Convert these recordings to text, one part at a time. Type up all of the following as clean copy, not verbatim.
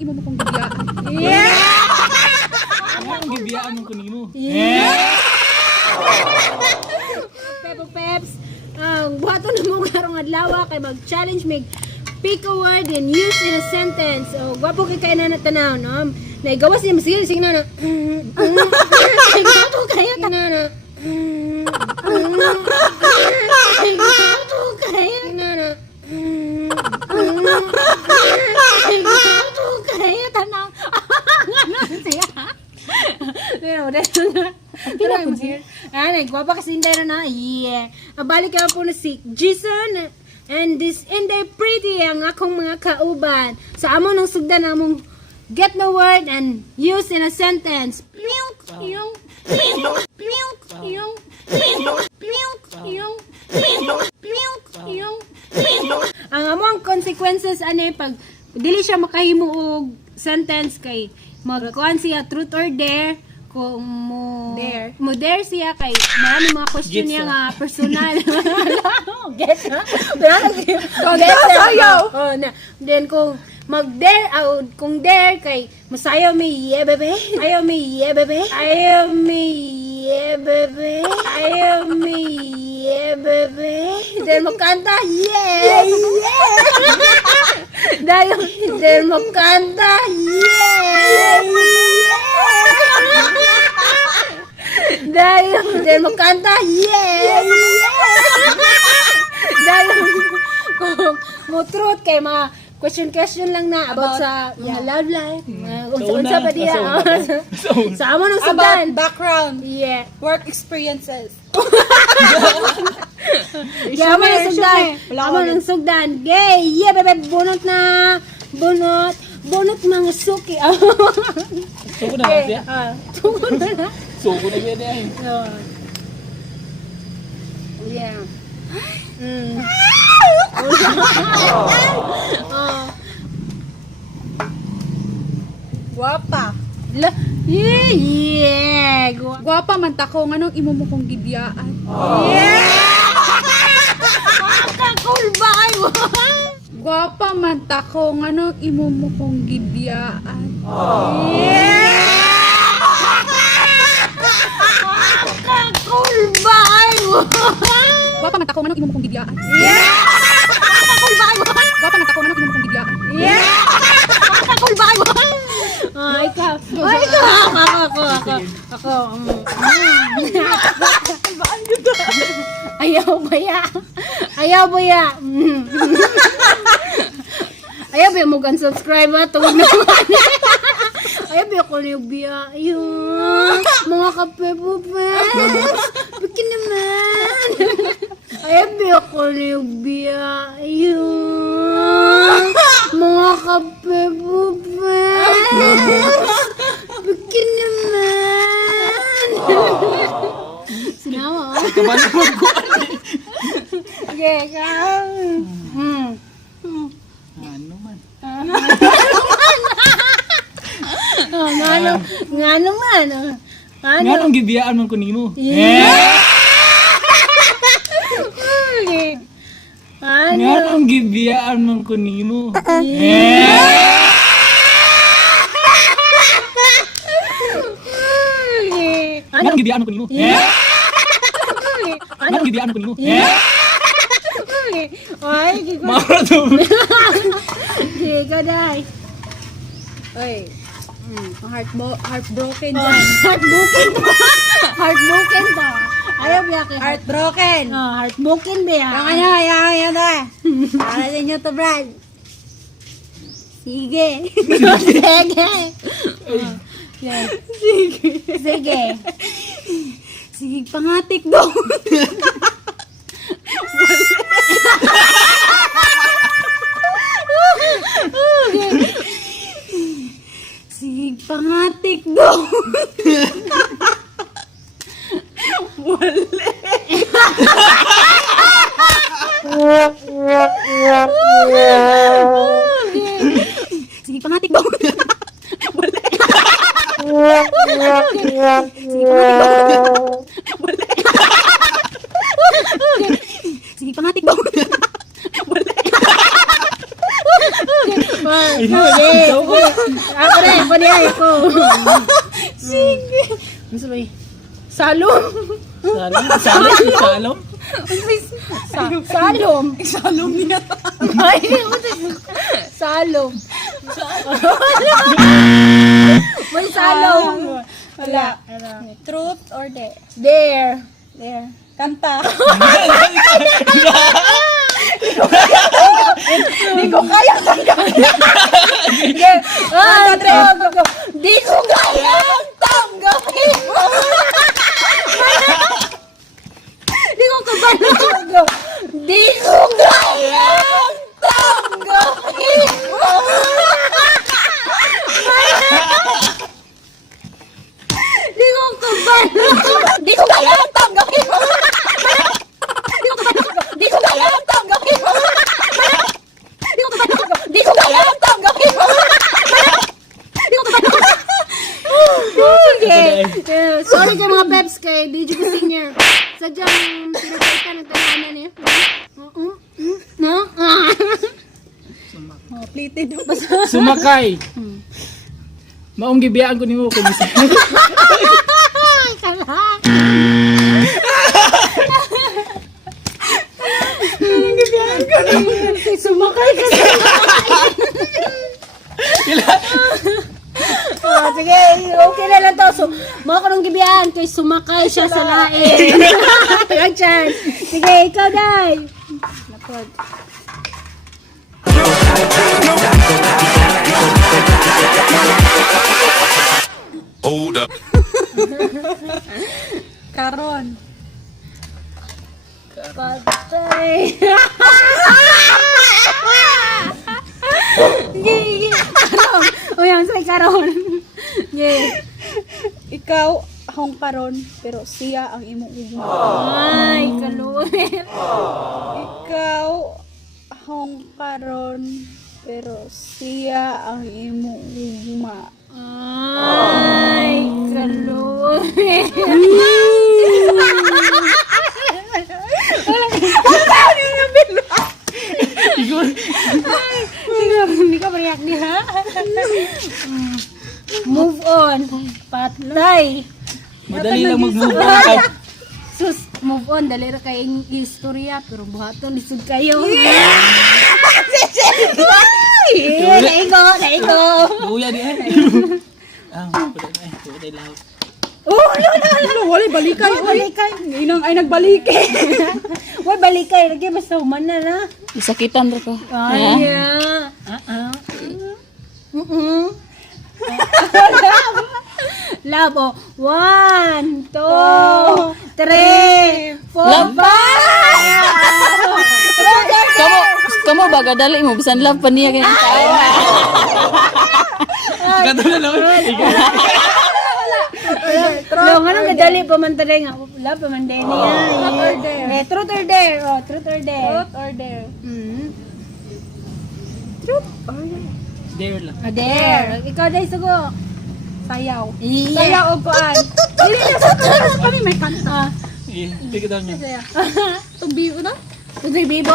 imo mo kong gibiyaan? Anong gibiyaan mo kunimo? Pepo Peps, buhato na mo karong adlaw kay mag-challenge mig pick a word and use in a sentence. So, gwapo kay kayo na natanaw, no? Naigawas niya, sige na na. Gwapo kayo, na na. Gwapo kayo, na na. Gwapo kayo, tanaw. Ano siya? Pero, kailan mo siya? Nagwapa kasi hindi na. Yeah. Balik ka po na si Jason. And this Inday Pretty ang akong mga kauban. Sa amo nang sugdan among get the word and use in a sentence. Yung ang among consequences ani pag dili siya makahimo og sentence kay magkuan siya truth or dare kung mo dare siya kay marami mga question niya nga personal. Get ha? Oh, na. Then kung mag-dare out, kung dare kay masayaw mi yeah bebe. Ayaw mi yeah bebe. Ayaw mi yeah bebe. Ayaw mi yeah bebe. Then magkanta yeah. Then magkanta yeah. Dahil magkanta, yeah! Dahil mo truth kay mga question lang na about sa love life. Kung sa pa diya. Sa amo nang sugdan. Background, Yeah. work experiences. Kaya amo nang sugdan. Amo nang sugdan. Gay! Yeah, bebe! Bunot na! Bunot mga suki. Suko na lang siya. Suko na na. Suko na yan eh. Yeah. Guwapa. Yeah. Guwapa man ta ko nganong imo mo kong gibiyaan. Kakul ba kayo? Guwapa man ta ko nganong imo mo kong gibiyaan. Kakul ba kayo? Guwapa man ta ko nganong imo mo kong gibiyaan. Kakul ba kayo? Guwapa man ta ko nganong imo mo kong gibiyaan. Kakul ba kayo? Ikaw. Ako. Ayaw ba ya? Ayaw ba mo gan subscribe ha? Tawag na ayaw ba ako na yung biya? Ayun. Mga kape-pupes. Bikin naman. Ayaw ba ako na yung biya? Ayun. Mga kape-pupes. Bikin naman. Sinawa ko. Kamanapag ko. Okay, ikaw. Ano man. Nga naman. Nga anong gibiyaan mo kunimo? Nga anong gibiyaan mo kunimo? Nga anong gibiyaan mo kunimo? Nga anong gibiyaan mo kunimo? Ay, gigo. Mara to. Gigo, day. Oy. Heartbroken dyan. Heartbroken to. Ayaw biya kay Heartbroken. heartbroken biya. Yan na. Para sa inyo to, Brad. Sige. Sige. Yan. Sige. Sige, pangatik daw. Sige, pangatik daw. Sige, pangatik daw. Sige, pangatik daw. Sige. Ako rin, panihay ako. Sige. Gusto ba Salom. Salom? Salom. Salom niya. Ay, Salom. May salom. Wala. Truth or dare? There. Kanta. Hindi ko kaya tanggapin. Di ko kayang tanggapin. Di ko kabalo. Di ko kayang tanggapin. Di ko kabalo. Di ko kayang tanggapin. Di ko kayang tanggapin. Di ko kayang tanggapin. Sige. Sorry kay mga peps kay DJ ko senior. Sadyang pinagkaitan ng tahanan niya. No? Oh, plated. Sumakay. Maong gibiyaan ko nimo kung bisa. Sumakay ka sa sige, okay na lang to. So, mga kanong gibiyaan, kay sumakay siya sa lain. Ayan. Sige, ikaw, Day. Napod. Hold up. Karon. Patay. Sige. Karon. O yan, say karon. Sige. Ikaw akong karon pero siya ang imong ugma. Ay, kaluwit. Ikaw akong karon pero siya ang imong ugma. Ay, kaluwit. Hindi ka mariyak niya. Move on. Patay. Madali lang mag-move on kay. Sus, move on. Dali ra kay istorya. Pero buhaton, lisod kayo. Naigo. Luya di ay. Pwede lahat. Wala balikay. Balikay. Inang ay nagbalike. Wala balikay. Lagi basta human na. Isakitan ra ko. Ay, Labo. 1, 2, 3, 4, 5. Kamu baga dali mo bisan love pa niya kay tayo. Katulad lang. Lo, nga gadali pa man taday nga. Wala pa man day niya. Truth or dare? Oh, truth or dare? Truth or dare? Dare lang. Dare. Ikaw day sugo. Sayaw. Iya. Sayaw og kuan. Dili na sa kami may kanta. Pick it down niya. Saya. Tumbi na? Tutoy bibo?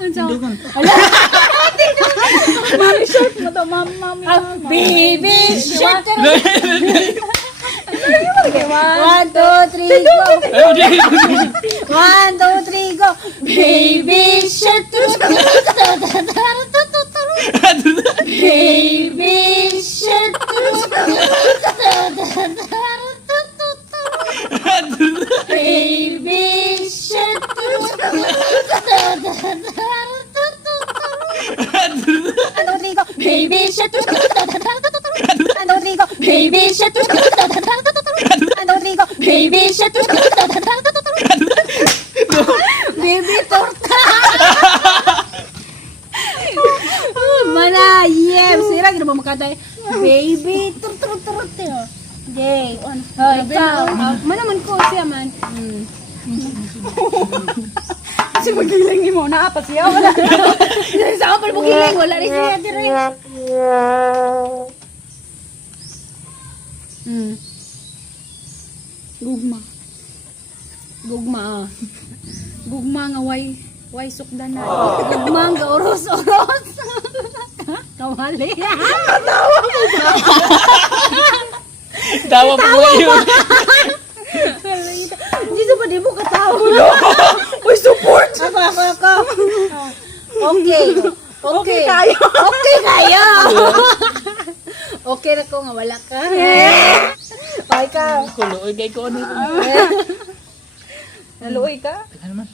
Dugan. Mami short mo to, mami. Baby shark. 1, 2, 3, go. 1, 2, 3, go. Baby shark. Baby shark. Baby shark. Ano trigo? Baby shark. Ano trigo? Baby shark. Ano trigo? Baby shark. Baby torta. Mana, yeah. Sira gina ba makatay? Baby turut. Okay. Ikaw. Manaman ko siya man. Kasi magiling mo na apat siya wala. Sa ako pala giling, wala rin siya direct. Gugma. Gugma. Gugma nga way sukdan na. Gugma nga oros. Kamali. Tawa po ngayon. Hindi sa pa di mo katawa. Uy, support! Ako. Okay. Okay kayo. Okay kayo. Okay na ko nga wala ka. O, ikaw. Kuloy kay ko ano. Naluoy ka? Ano man?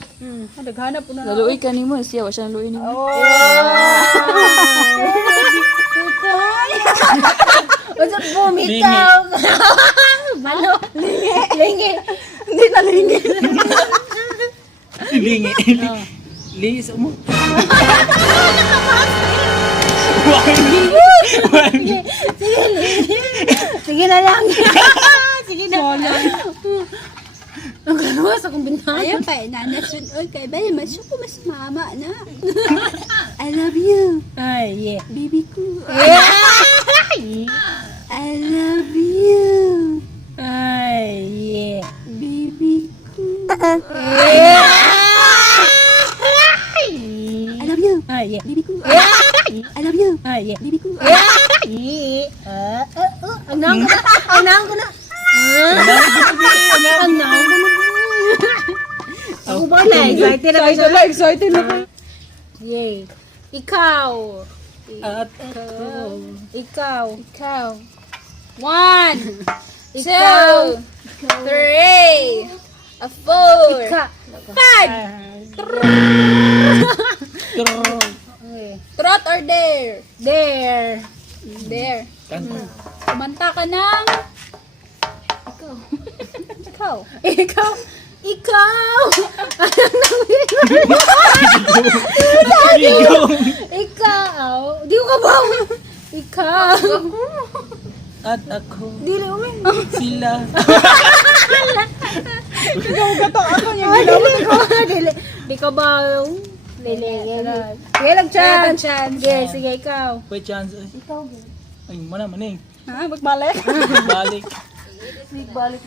Naghanap po na. Naluoy ka nimo, siya wa siya naluoy nimo. Usap bumitaw. Malo. Lingi. Hindi na lingi. Lingi. Lingi sa mo. Sige na lang. Sige na. Ang gawas akong bintana. Ayan pa, nanasunod kay Bella. Masuko mas mama na. I love you, Ay, yeah. baby ko. Ay, I love you, yeah. baby ko. Ay, I love you, yeah. baby ko. I love you, Ay, yeah. baby ko. Ang naong ko na. Ang naong ko na. Ang naong ko na. Ako ba na? Excited na kayo. Excited na kayo. Yay. Ikaw. At Ikaw. Ikaw. 1, 2, Ikaw. 3, 4, 5. Trot or dare? There. Dare. kanta. Kumanta ka ng... Ikaw. Ikaw. Ikaw. Ikaw. Di ko kabaw. Ikaw. At ako. Dili umin. Sila. Dili. Di ka ba? Dili. Sige lang, chance. Sige, ikaw. Wait chance. Ay, mana maning. Ha? Magbalik? Balik.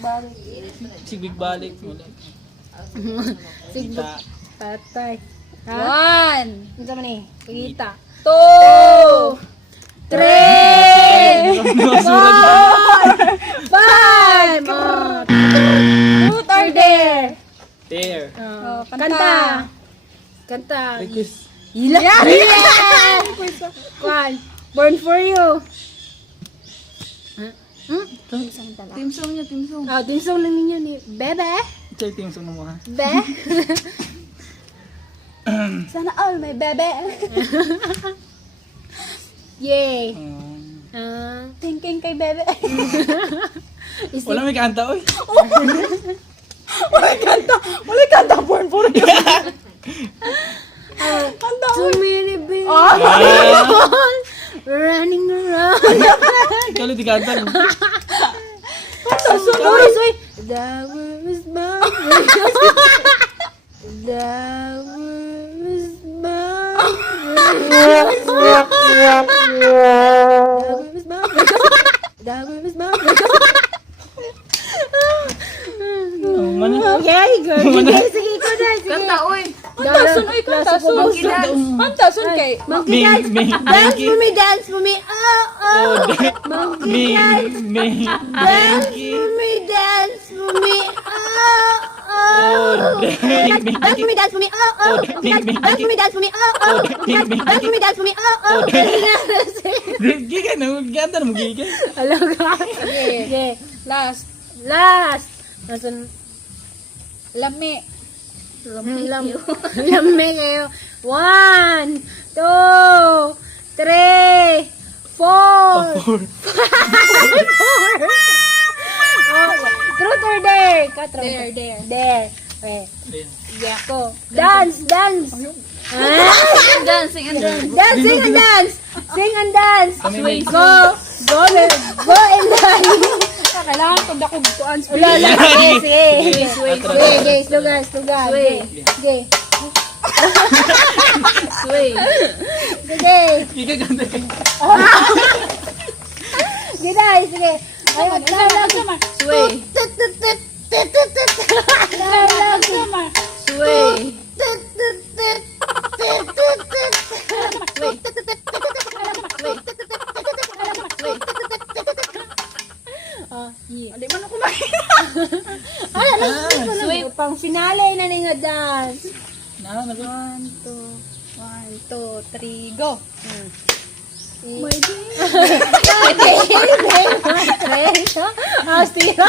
Balik. Sigbig balik. Wala. Sige. Kita. Patay. Ha? 1, Ano naman eh? Kita. 2, 3, Masulat. 5. Truth or dare? There. Kanta. Kanta. Request. Yeah! Kwan. Born for you. Team song niya, team song. Ah, tinsong lang ninyo ni Bebe. Chay team sa mo ha. Be. sana all may bebe. Yay. Thinking kay bebe. Wala may kanta oy. Wala kanta born for you. Kanta Too many bills running around. Ikaw di kanta. Soy. The world is mine. The world is mine. The world is mine. Mana? Okay, girl. Sige, ikaw na. Sige. Kanta oy. Kantasun, oy, kantasun. Monkey dance. Kantasun kay... Monkey dance. Dance for me. Oh, oh. Monkey dance. Dance for me. Dance for me. Oh, oh. Dance for me. Dance for me. Oh, oh. Dance for me. Dance for me. Oh, oh. Dance for me. Dance for me. Oh, oh. Giga na, ganda na mo giga. Alam ka. Okay. Last. Nasaan? Lami. Lami kayo. 1, 2, 3, 4. Truth or dare? Dare. Dare. Okay. Yeah, ko. Dance. Dancing and dance. Sing and dance. Sing and dance. Sway. Go and dance. Kailangan ko dakog tuan. Ulo. Sige. Sway. Slugan. Sige. Sway. Sige. Giga ganda kay. Sige. Ayun, lang. Sway. Sway. Sinali na ni nga dance. Na, nag- 1, 2, 3, go. My Astira. Astira.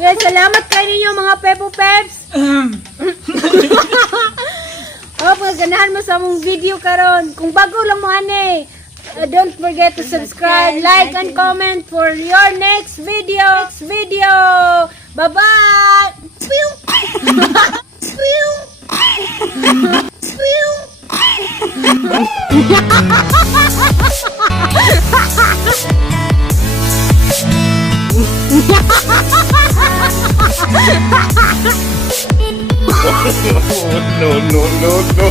Yes, salamat kayo ninyo mga Pepo Peps. Oh, ganahan mo sa mong video karon. Kung bago lang mo ane, don't forget to subscribe, like, and comment for your next video. Bye-bye! Pew! Pew! Pew! no, no, no, no.